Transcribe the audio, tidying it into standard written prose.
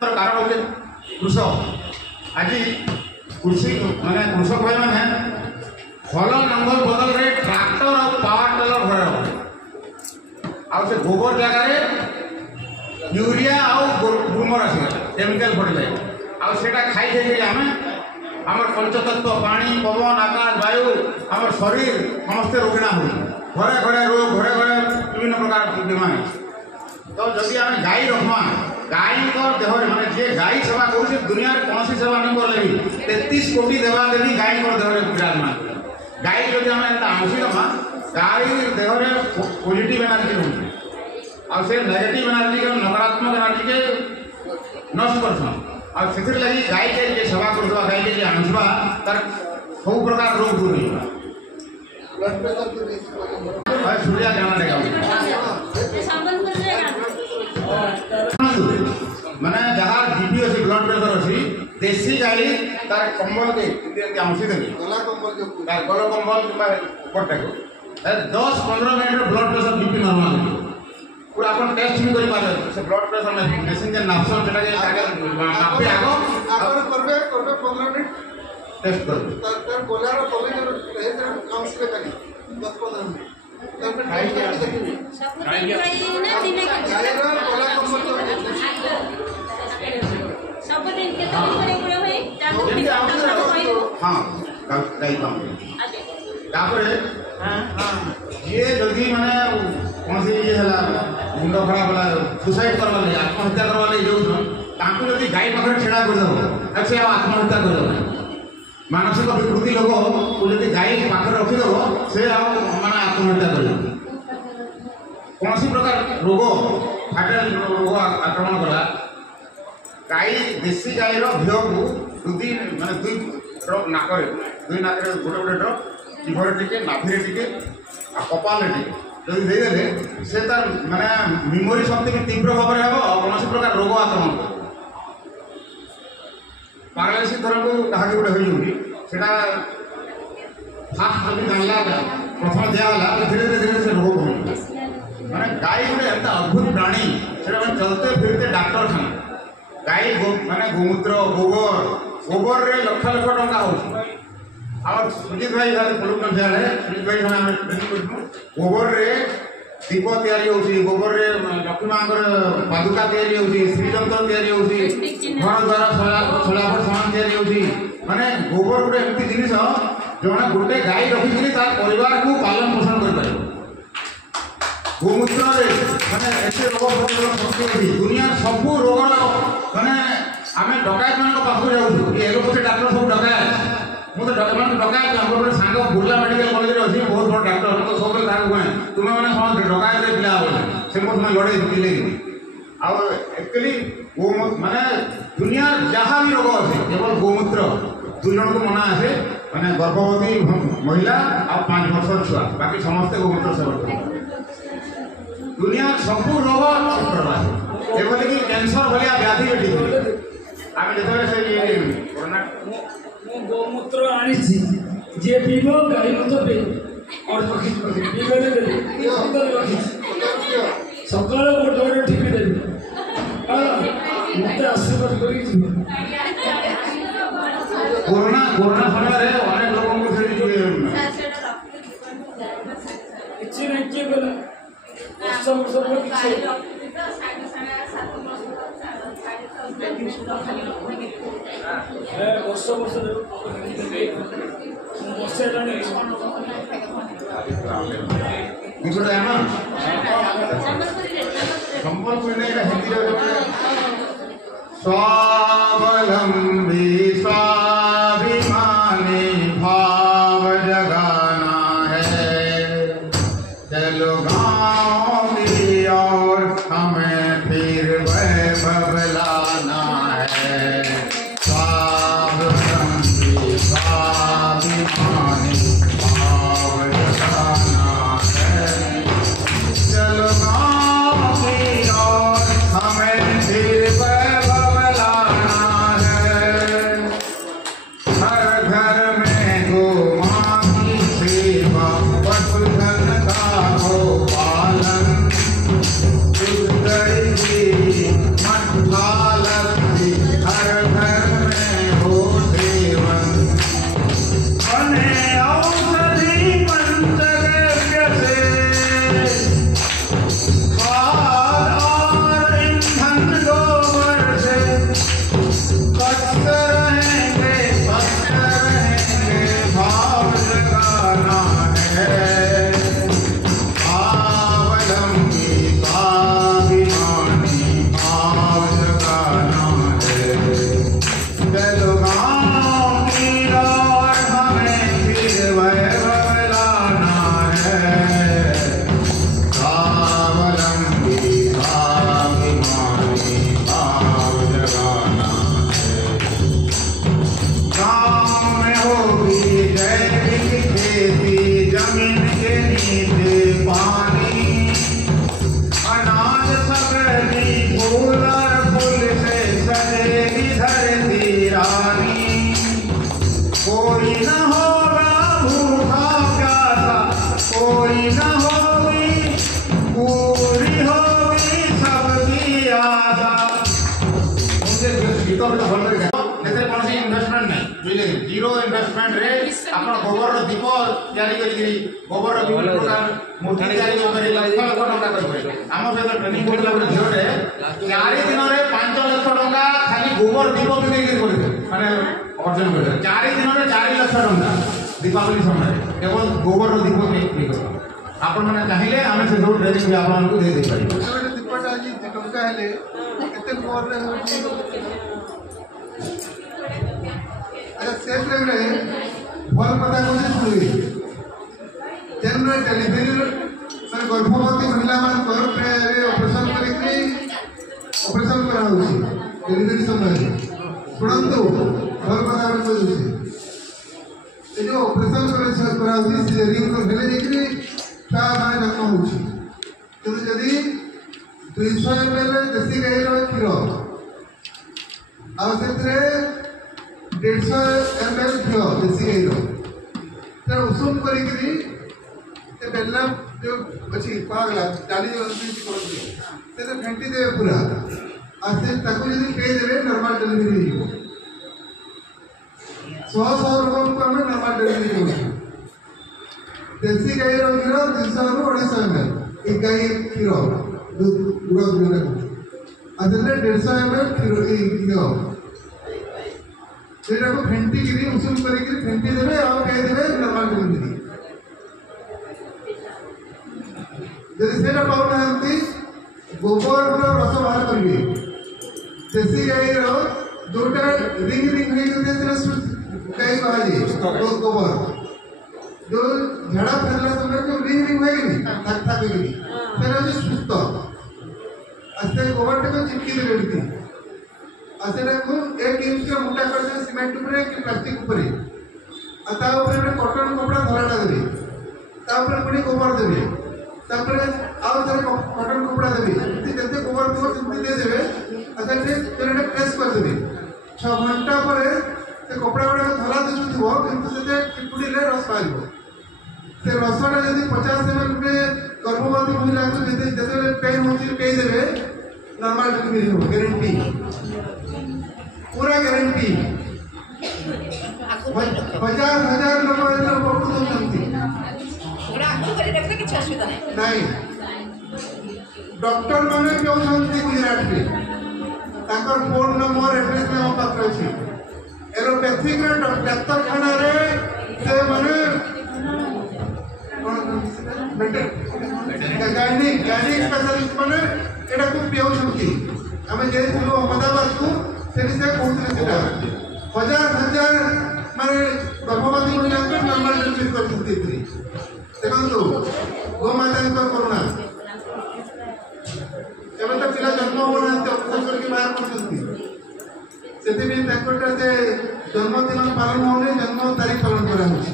कारण होते कृषक आज कृषि माने कृषक भाई मैंने हल नंबर बदल रे ट्रैक्टर और पावर टेलर घर से गोबर जगह यूरिया ग्रूमर आस केमिकल फर्टिलाइजर आटा खाई आम आम पंचतत्व पानी पवन आकाश वायु आम शरीर समस्ते रोगिणा हो घरे घरे रोग घरे घरे विभिन्न प्रकार बीमारी। तो जदि आम गाई रखमा गाई देह माने जे गाई सेवा कर दुनिया कौन सेवा नहीं कर भी 33 कोटी देवा देवी गाई देह विराजमान गाई जब आम आंसी रमा गाई देह पॉजिटिव एनर्जी रोचे आसे नेगेटिव एनर्जी के नकारात्मक एनर्जी के नष्ट करसन और से लगी गाई के जे सेवा करवा गाई के जे आंसवा तार सब प्रकार रोग दूर हो सूर्या जाना माने जहाँ बीपी अच्छी ब्लड प्रेशर अच्छी देसी गाड़ी तार कंबल के आंसी देवी गला कंबल उपरटा को 10-15 minute blood pressure BP normal पूरा अपन टेस्ट भी करि पारे से ब्लड प्रेशर में मेसिन जे नापसन सेटा के नापे आगो करबे 15 मिनट टेस्ट कर तर गोलार पॉलिनर हेतर काउंस पे करी 10-15 मिनट ये जल्दी माने कौन सी ये है मुंड खराब वाला सुसाइड करवा ले आत्महत्या करवा ले जो ताकू जल्दी गाई पाखरे छेड़ा कर दो ऐसे आत्महत्या कर दो मानसिक विकृति लोग को जल्दी गाई पाखरे रखी दो से माने आत्महत्या कर कौन सी प्रकार रोग फाटल रोग आक्रमण कला गाई देसी गाई रो भियो को दुदी माने दुई ड्रप नाकरे दुई नाकरे गोटे गोटे ड्रप जीभरे टिके नाभिरे टिके आ कपाले टिके जदि दे देले से तार माने मेमोरी शक्ति के तीव्र भाव रे हो कौन सी प्रकार रोग आक्रमण पैरालिसिस धर को कहा गोटे होई सेटा फास्ट जब जानला प्रथम दियाला धीरे धीरे से रोग हो माने गाई गोटे एत अद्भुत प्राणी सेटा माने चलते फिरते डॉक्टर खाना गाई माने गोमूत्र गोबर रे लक्ष लक्ष टंका हो और सुजीत भाई पुलुकन जाए सुजीत भाई हमें ट्रेनिंग करथु गोबर रे दीप तैयारी होसी गोबर रे लक्ष्मी मांकर पादुका तैयारी होसी श्रीजंतर तैयारी होसी घर द्वारा सलाफर सामान तैयारी होसी माने गोबर गोटे एमती जिनिस जोना गोटे गाई रखी तार परिवार को पालन पोषण कर पारे गोमूत्र रे माने एते रोग शक्ति होसी दुनिया सब रोग माने आमे डकायत मान पाखु जाऊ ये एलोपैथी डॉक्टर सब डकायत मुझे डॉक्टर डकायत हमर सांग बुर्ला मेडिकल कॉलेज रे अछि बहुत बड़ डॉक्टर तो सब तार कोए तुम माने समझ डकायत रे पिला हो से मत लड़े दिले और एक्चुअली गोमूत्र माने दुनिया जहाँ भी रोग अछि केवल गोमूत्र 2 जन को मना आसे माने गर्भवती महिला और 5 वर्षर छुआ बाकी समस्त गोमूत्र सेवन दुनिया सब रोग प्रभाव एवं कि कैंसर भलिया व्याधि बेटी आम जो से कोरोना गोमूत्र आनी जे पीब गाई मत पे और रखी पीबे रखी सकाल गोटे टिपी देवी मत आशीर्वाद कर कोरोना समय अनेक लोगों को किसी नहीं किए बोला स्वावलंबी स्वाभिमानी भाव जगाना है चलो गाँव की और हमें फिर वैभव लाना है स्वावलंबी स्वाभिमानी भाव जगाना है चलो गाँव की और हमें फिर वैभव लाना है हर घर में गो माँ की सेवा पशुधन का हो पालन मठ पालन गीत भी तो भल से कौन इनभेस्टमेंट नहीं बुझे जीरो इनभेस्टमेंट रे आप गोबर दीप तैयारी करी गोबर विभिन्न प्रकार मूर्ति तैयारी करी लक्ष लक्ष टंका करेंगे आम सहित ट्रेनिंग करला गोटे झील 4 दिन में 5 लाख टंका खाली गोबर दीप बिक्री करेंगे माने अर्जन कर 4 दिन में 4 लाख टंका दीपावली समय केवल गोबर दीप बिक्री कर आपण मैंने चाहिए आम से सब ट्रेनिंग भी आपको दे दे पारिबे दीपटा आज टंका हेले केते गोबर रे होची अच्छा से टाइम रे भल पता कोसे सुनी जेन रे डेलीवरी माने गर्भवती महिला मान को ऑपरेशन करा होची डेलीवरी समय सुनंतु भल पता को होची ए जो ऑपरेशन करा होची सिजेरियन को हेले देखि ता माने जन्म होची तो यदि 200 ml देसी गाई रो क्षीर आ सेतरे 150 ml घिओ देसी गाई रो ते उसूम करी करी ते बेला जो अछि पागला डाली जो अंतिम करथि से तो फेंटी दे पूरा आ से ताको यदि पे देबे नॉर्मल डिलीवरी हो 100 रकम को हमें नॉर्मल डिलीवरी हो देसी गाई रो क्षीर 200 रो 250 ml एक गाई क्षीर दूध गुड़ा गुड़ा अदले 150 ml क्षीर घिओ सेटा को फेंटी गिरी उसूम करी गिरी फेंटी देबे और कह देबे नॉर्मल डिलीवरी यदि सेटा पाउना हंती गोबर रो रस बाहर करबे देसी गाई रो जोटा रिंग रिंग हे के तेरा गाई बाहर गोबर जो झड़ा फैलला समय जो रिंग रिंग है कि थक थक गई तेरा जो सुस्त आस्ते गोबर को चिपकी दे देती आस्ते को 1 इंच का मोटा कर दे सीमेंट ऊपर कि प्लास्टिक ऊपर आता ऊपर कॉटन कपड़ा धराटा देबे ता ऊपर पुनी गोबर देबे तापर आउ तारे कॉटन कपड़ा देबे जते गोबर को चिपकी दे देबे आता तेरे प्रेस कर देबे 6 घंटा पर से कपड़ा गुड़ा धरा दिशुथिबो किंतु से चिपुड़ीले रस पाइबो से रसटा यदि 50 ml में गर्भवती महिला को जते पेन होची पे देबे नॉर्मल डिलीवरी हो गारंटी पूरा गारंटी 50,000 लोग एला बहुत होचंती ओरा आखु करे देखले किछ असुविधा नहीं डॉक्टर माने क्यों छंती गुजरात में ताकर फोन नंबर एड्रेस में पात्र अछि एलोपैथिक डॉक्टर खाना रे से माने गायनिक स्पेशलिस्ट माने एटा को पियो छंती हमें जे थलो अहमदाबाद को सेनी से कहउतले सेटा 1000 माने गर्भवती महिला को नॉर्मल डिलीवरी कर छंती देखो गो माता को करुणा एबे तो पिला जन्म होना ऑपरेशन करके बाहर करछंती सेते भी ताकटा जे जन्मदिन पालन होने जन्म तारीख पालन करा होछि